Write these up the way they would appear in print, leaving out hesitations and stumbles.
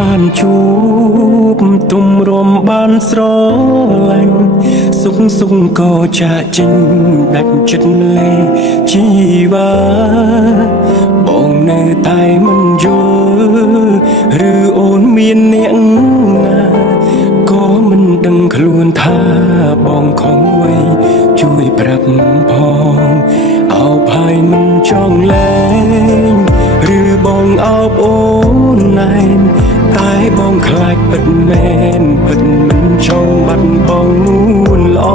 បានជួបទុំរំបានស្រឡាញ់សុខក៏ចាក់ចេញដាច់ចិត្តលេជីវ៉ាបងនៅតែមិនយល់ឬអូនមានអ្នកណាក៏មិនដឹងខ្លួនថាបងខំໄວជួយប្រាប់ផងអោបហើយមិនចង់លែងឬបងអោបអូនណែនតែបងខ្លាចពិតមែនពិតមិនចង់បាត់បងនួនល្អ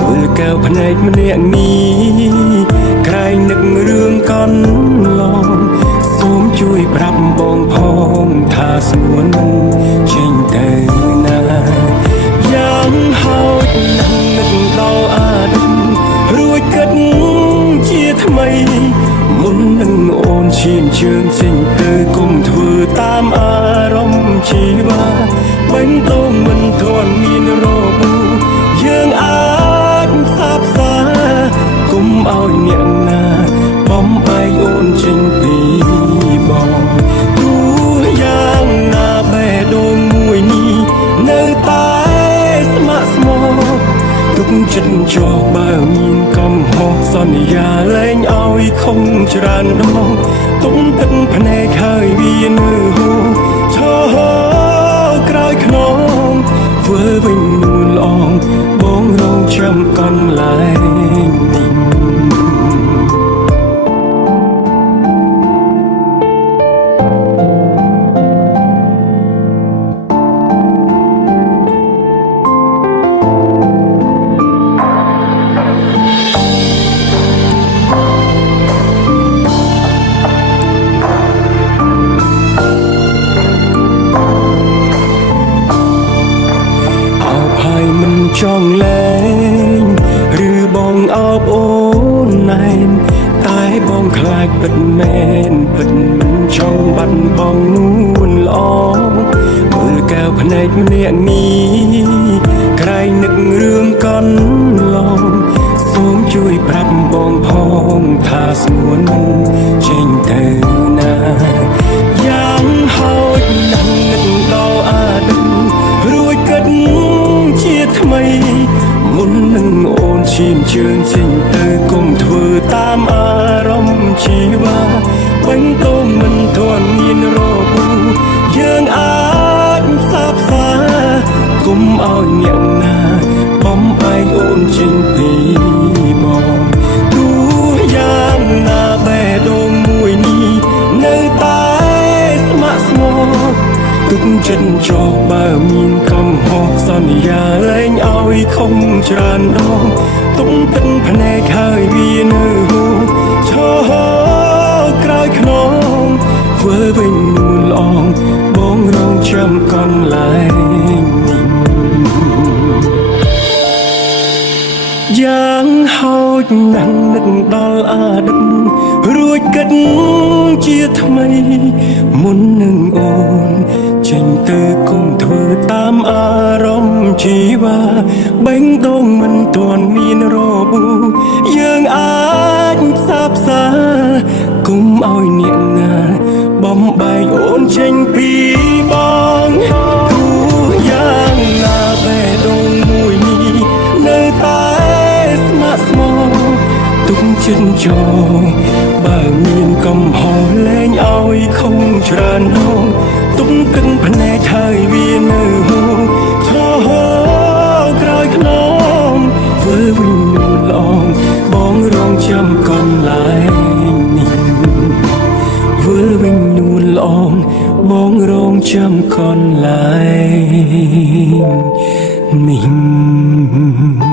មើលកែវភ្នែកម្នាក់នេះក្រែងនឹករឿងកន្លងសូមជួយប្រាប់បងផងថាស្ងួនមិនចេញទៅណាយ៉ាងហោចណាស់នឹកដល់អាឌិនរួចគិតជាថ្មីមុននឹងអូនឈានជើងចេញទៅគុំធ្វើតាមអារម្មណ៍ជីវ៉ាបាញ់តងមិនទាន់មានរបួសយើងអាចសាបសាគុំឲ្យអ្នកណាបំបែកអូនចេញពីបងទោះយ៉ាងណាបេះដូងមួយនេះនៅតែស្ម័គ្រស្មោះទុកចិត្តចោះបើមានកំហុសសន្យាលែងឲ្យខំច្រើនដងទុំទឹកភ្នែកហើយវានៅហូរឈរក្រោយខ្នងធ្វើវិញនួនល្អងបងរងចាំកន្លែងនេះចង់លែងឬបងអោបអូនណែនតែបងខ្លាចពិតមែនពិតមិនចង់បាត់បងនួនល្អមើលកែវភ្នែកម្នាក់នេះក្រែងនឹករឿងកន្លងសូមជួយប្រាប់បងផងថាស្ងួនមិនចេញទៅណាយ៉ាងហោចណាស់នឹកដល់អាឌិនរួចគិតជាថ្មីមុននឹងអូនឈានជើងចេញទៅគុំធ្វើតាមអារម្មណ៍ជីវ៉ាបាញ់តងមិនទាន់មានរបួសយើងអាចសាបសាគុំឲ្យអ្នកណាបំបែកអូនចេញពីបងទោះយ៉ាងណាបេះដូងមួយនេះនៅតែស្ម័គ្រស្មោះទុកចិត្តចោះបើមានកំហុសសន្យាលែងឲ្យខំច្រើនដងទុំទឹកភ្នែកហើយវានៅហូរឈរក្រោយខ្នងធ្វើវិញនួនល្អងបងរងចាំកន្លែងនេះយ៉ាងហោចណាស់នឹកដល់អាឌិនរួចគិតជាថ្មីមុននឹងអូនចេញទៅគុំធ្វើតាមអារម្មណ៍ជីវ៉ាបេះដូងមិនទាន់មានរបួសយើងអាចសាបសាគុំឲ្យអ្នកណាបំបែកអូនចេញពីបងទោះយ៉ាងណាបេះដូងមួយនេះនៅតែស្ម័គ្រស្មោះទុកចិត្តចោលបើមានកំហុសលែងឲ្យខំច្រើនដងទុំទឹកភ្នែកហើយវានៅហូរឈរក្រោយខ្នងធ្វើវិញនួនល្អងបងរងចាំកន្លែងនេះធ្វើវិញនួនល្អងបងរងចាំកន្លែងនេះ